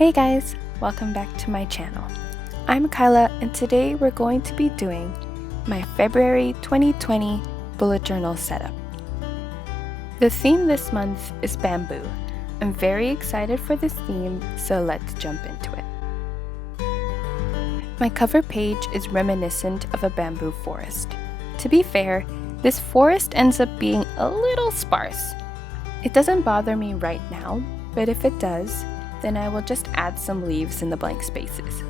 Hey guys, welcome back to my channel. I'm Kyla and today we're going to be doing my February 2020 bullet journal setup. The theme this month is bamboo. I'm very excited for this theme, so let's jump into it. My cover page is reminiscent of a bamboo forest. To be fair, this forest ends up being a little sparse. It doesn't bother me right now, but if it does, then I will just add some leaves in the blank spaces.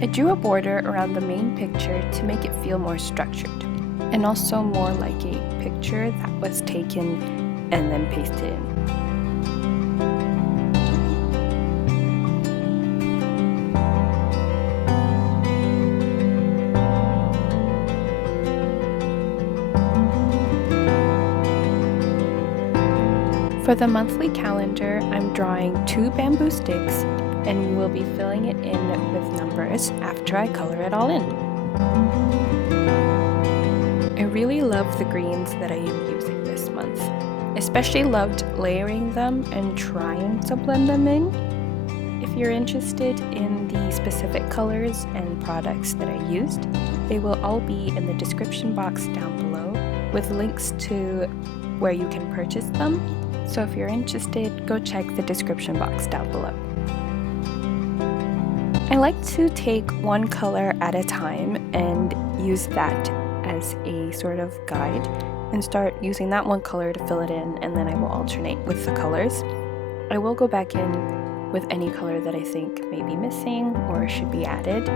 I drew a border around the main picture to make it feel more structured, and also more like a picture that was taken and then pasted in. For the monthly calendar, I'm drawing 2 bamboo sticks and we'll be filling it in with numbers after I color it all in. I really love the greens that I am using this month. Especially loved layering them and trying to blend them in. If you're interested in the specific colors and products that I used, they will all be in the description box down below with links to where you can purchase them. So if you're interested, go check the description box down below. I like to take one color at a time and use that as a sort of guide and start using that one color to fill it in, and then I will alternate with the colors. I will go back in with any color that I think may be missing or should be added,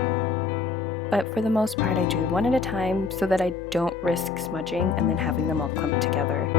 but for the most part I do one at a time so that I don't risk smudging and then having them all clump together.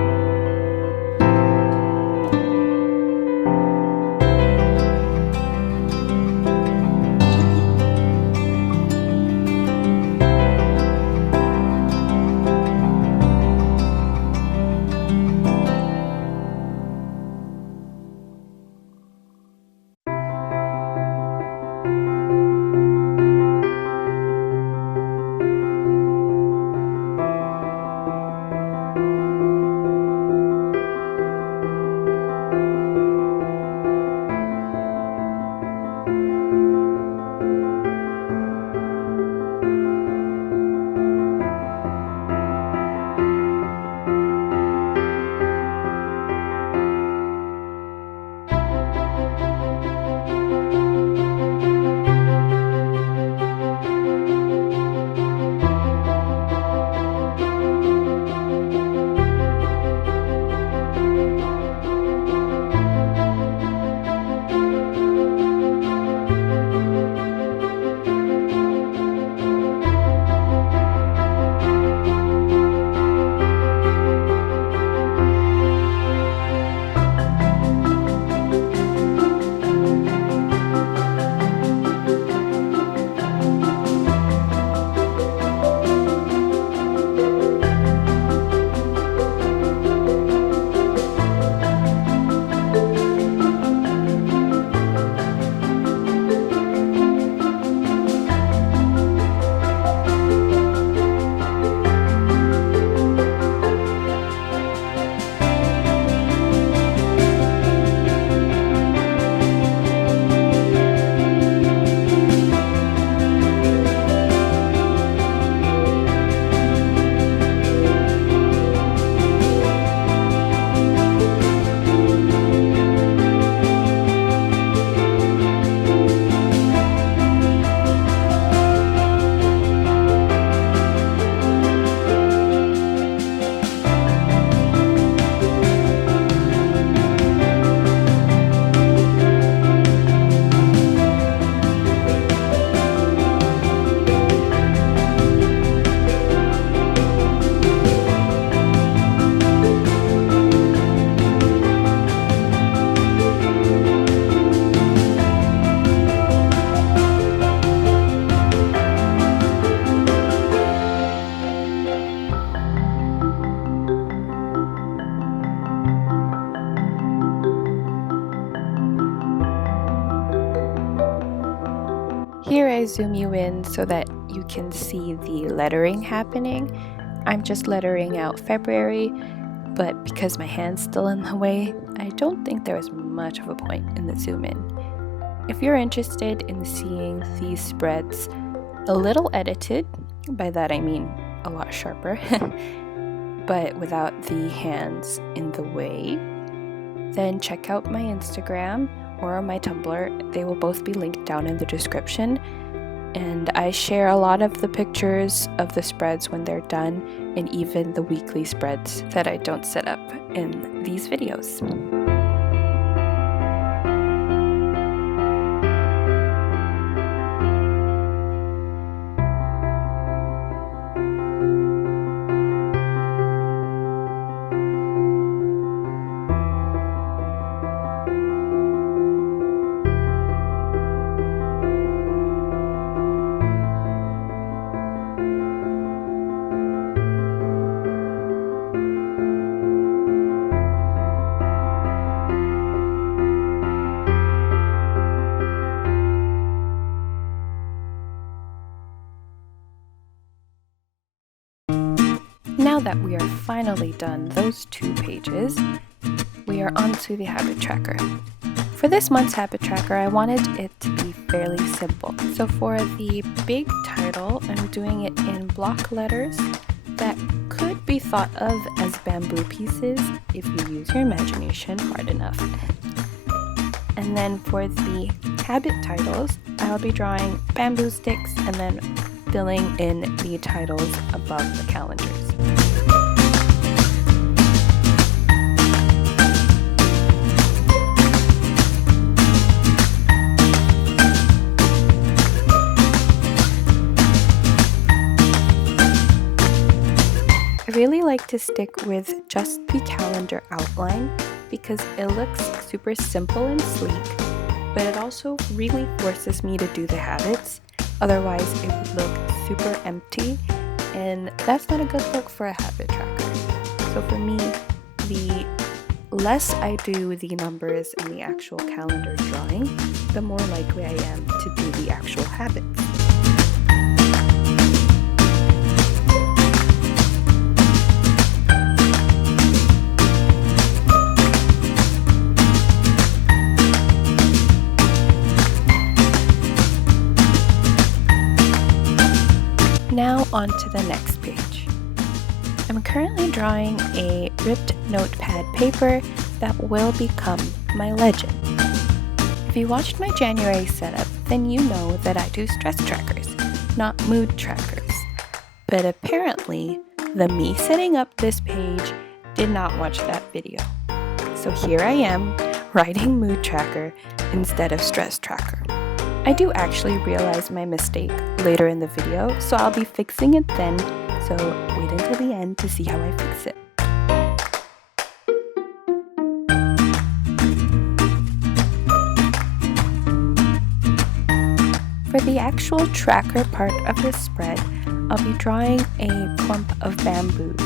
I zoom you in so that you can see the lettering happening, I'm just lettering out February, but because my hand's still in the way, I don't think there is much of a point in the zoom in. If you're interested in seeing these spreads a little edited, by that I mean a lot sharper, but without the hands in the way, then check out my Instagram or my Tumblr. They will both be linked down in the description. And I share a lot of the pictures of the spreads when they're done, and even the weekly spreads that I don't set up in these videos. Now that we are finally done those 2 pages, we are on to the habit tracker. For this month's habit tracker, I wanted it to be fairly simple. So for the big title, I'm doing it in block letters that could be thought of as bamboo pieces if you use your imagination hard enough. And then for the habit titles, I'll be drawing bamboo sticks and then filling in the titles above the calendars. I really like to stick with just the calendar outline because it looks super simple and sleek, but it also really forces me to do the habits. Otherwise, it would look super empty, and that's not a good look for a habit tracker. So for me, the less I do the numbers in the actual calendar drawing, the more likely I am to do the actual habits. Now on to the next page. I'm currently drawing a ripped notepad paper that will become my legend. If you watched my January setup, then you know that I do stress trackers, not mood trackers. But apparently, the me setting up this page did not watch that video. So here I am, writing mood tracker instead of stress tracker. I do actually realize my mistake later in the video, so I'll be fixing it then, so wait until the end to see how I fix it. For the actual tracker part of this spread, I'll be drawing a clump of bamboos.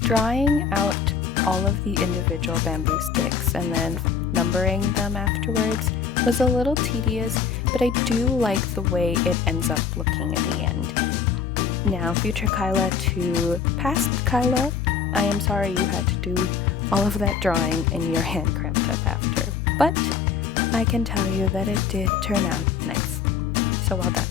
Drawing out all of the individual bamboo sticks and then numbering them afterwards was a little tedious, but I do like the way it ends up looking in the end. Now, future Kyla to past Kyla, I am sorry you had to do all of that drawing and your hand cramped up after, but I can tell you that it did turn out nice. So well done.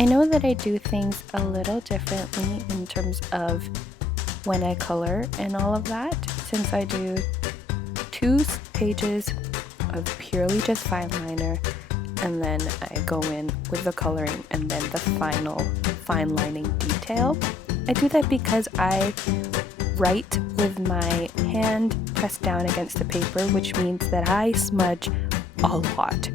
I know that I do things a little differently in terms of when I color and all of that, since I do 2 pages of purely just fine liner, and then I go in with the coloring and then the final fine lining detail. I do that because I write with my hand pressed down against the paper, which means that I smudge a lot.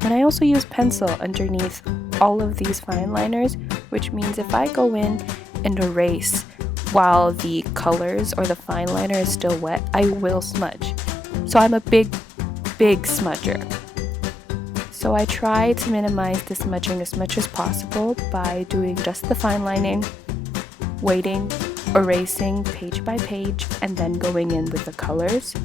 And I also use pencil underneath all of these fine liners, which means if I go in and erase while the colors or the fine liner is still wet, I will smudge. So I'm a big smudger. So I try to minimize the smudging as much as possible by doing just the fine lining, waiting, erasing page by page, and then going in with the colors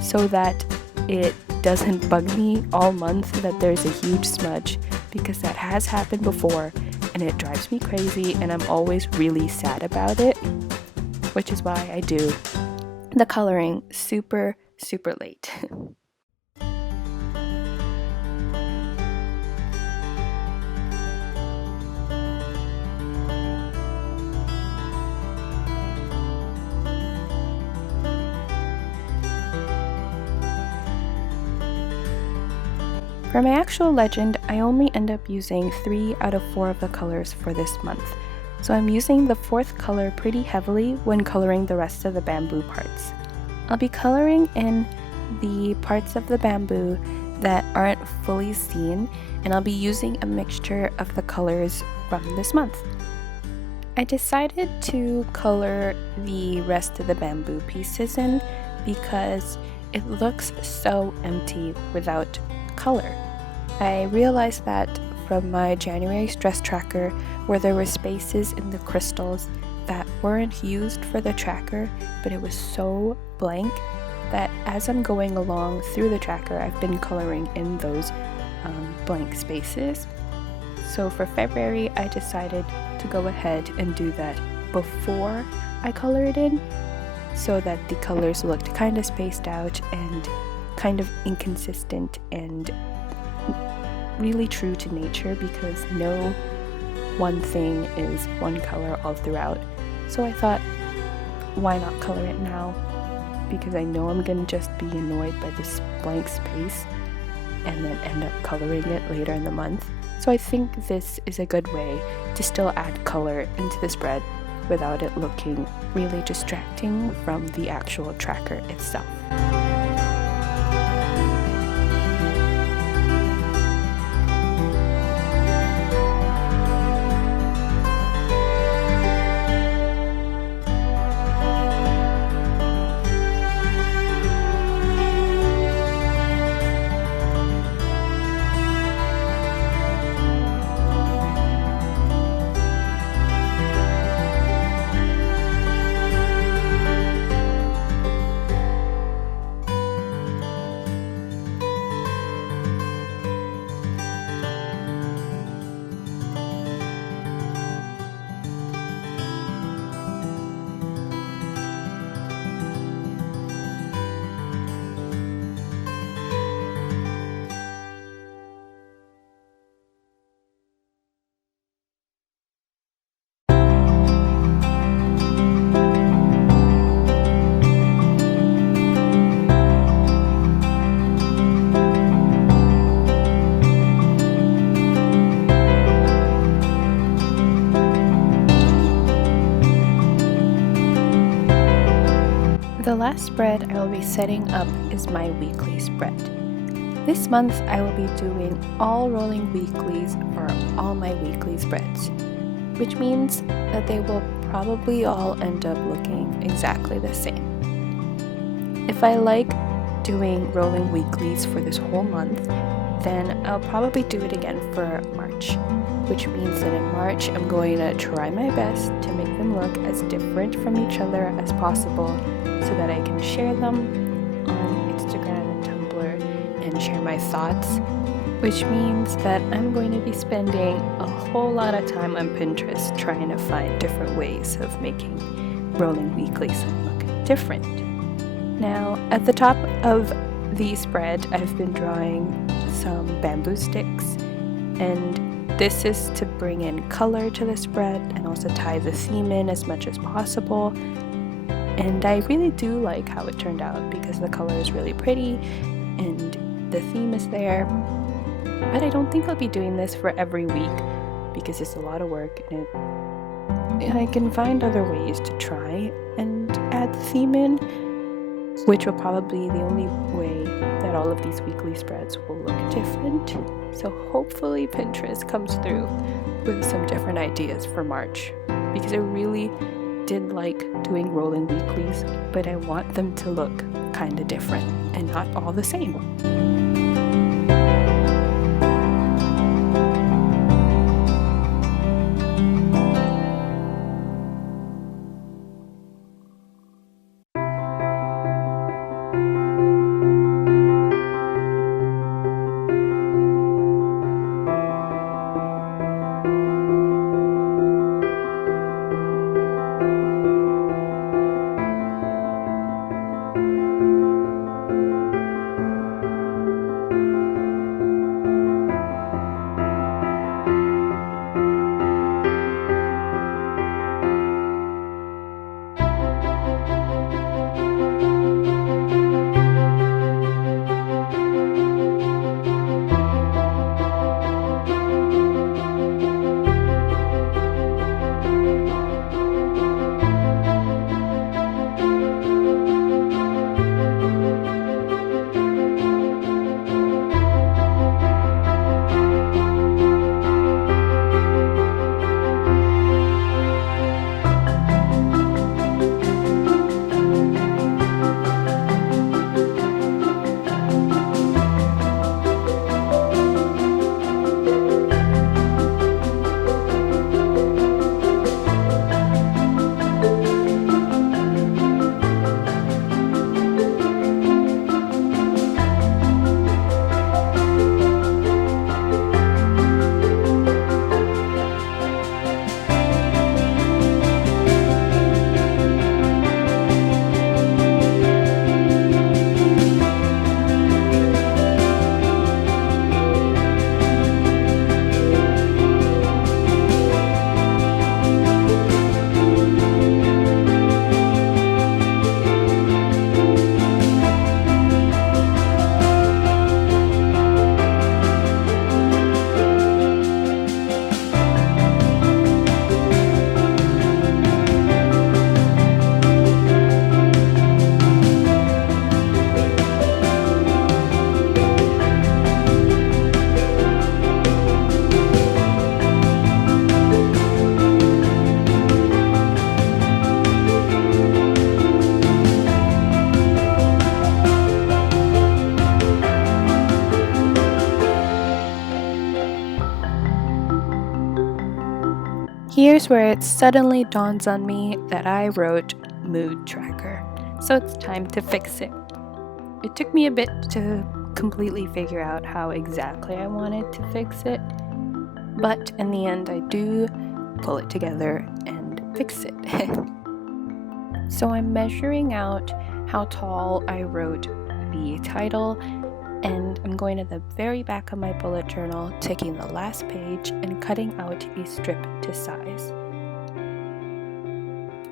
so that it doesn't bug me all month that there's a huge smudge, because that has happened before and it drives me crazy and I'm always really sad about it, which is why I do the coloring super late. For my actual legend, I only end up using 3 out of 4 of the colors for this month, so I'm using the 4th color pretty heavily when coloring the rest of the bamboo parts. I'll be coloring in the parts of the bamboo that aren't fully seen, and I'll be using a mixture of the colors from this month. I decided to color the rest of the bamboo pieces in because it looks so empty without color. I realized that from my January stress tracker, where there were spaces in the crystals that weren't used for the tracker, but it was so blank that as I'm going along through the tracker, I've been coloring in those blank spaces. So for February, I decided to go ahead and do that before I color it in, so that the colors looked kind of spaced out and kind of inconsistent and really true to nature, because no one thing is one color all throughout. So I thought, why not color it now? Because I know I'm gonna just be annoyed by this blank space and then end up coloring it later in the month. So I think this is a good way to still add color into the spread without it looking really distracting from the actual tracker itself. The last spread I will be setting up is my weekly spread. This month I will be doing all rolling weeklies for all my weekly spreads, which means that they will probably all end up looking exactly the same. If I like doing rolling weeklies for this whole month, then I'll probably do it again for March, which means that in March I'm going to try my best to make them look as different from each other as possible, so that I can share them on Instagram and Tumblr and share my thoughts, which means that I'm going to be spending a whole lot of time on Pinterest trying to find different ways of making rolling weeklies look different. Now, at the top of the spread, I've been drawing some bamboo sticks, and This is to bring in color to the spread and also tie the theme in as much as possible. And I really do like how it turned out because the color is really pretty and the theme is there. But I don't think I'll be doing this for every week because it's a lot of work, and I can find other ways to try and add the theme in, which will probably be the only way that all of these weekly spreads will look different. So hopefully Pinterest comes through with some different ideas for March, because I really did like doing rolling weeklies, but I want them to look kind of different and not all the same. Here's where it suddenly dawns on me that I wrote mood tracker, so it's time to fix it. It took me a bit to completely figure out how exactly I wanted to fix it, but in the end I do pull it together and fix it. So I'm measuring out how tall I wrote the title, and I'm going to the very back of my bullet journal, taking the last page and cutting out a strip to size.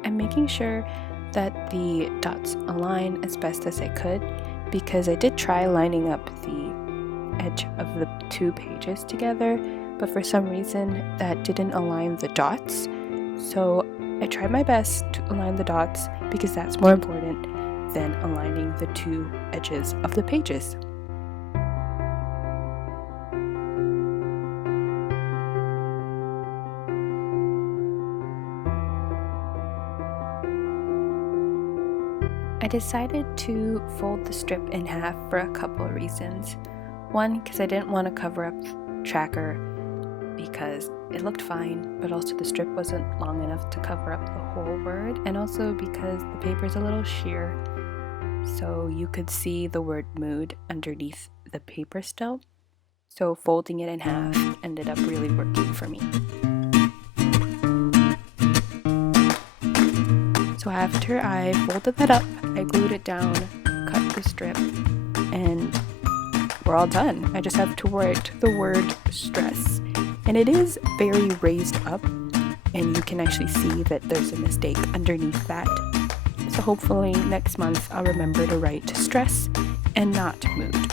I'm making sure that the dots align as best as I could, because I did try lining up the edge of the two pages together, but for some reason that didn't align the dots. So I tried my best to align the dots because that's more important than aligning the two edges of the pages. I decided to fold the strip in half for a couple of reasons. One, because I didn't want to cover up tracker because it looked fine, but also the strip wasn't long enough to cover up the whole word, and also because the paper's a little sheer, so you could see the word mood underneath the paper still. So folding it in half ended up really working for me. So after I folded that up, I glued it down, cut the strip, and we're all done. I just have to write the word stress. And it is very raised up, and you can actually see that there's a mistake underneath that. So hopefully next month I'll remember to write stress and not mood.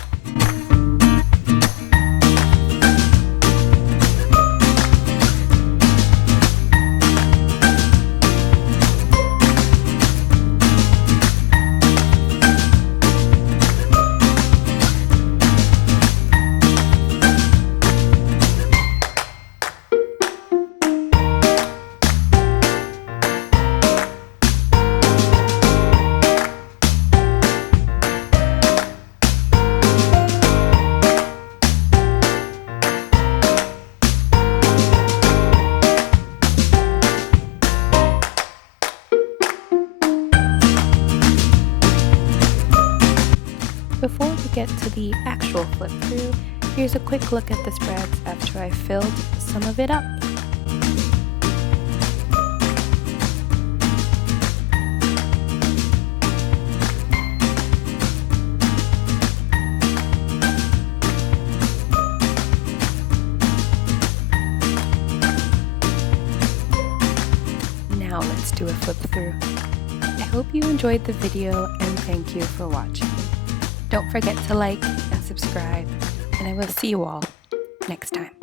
Before we get to the actual flip through, here's a quick look at the spreads after I filled some of it up. Now let's do a flip through. I hope you enjoyed the video and thank you for watching. Don't forget to like and subscribe, and I will see you all next time.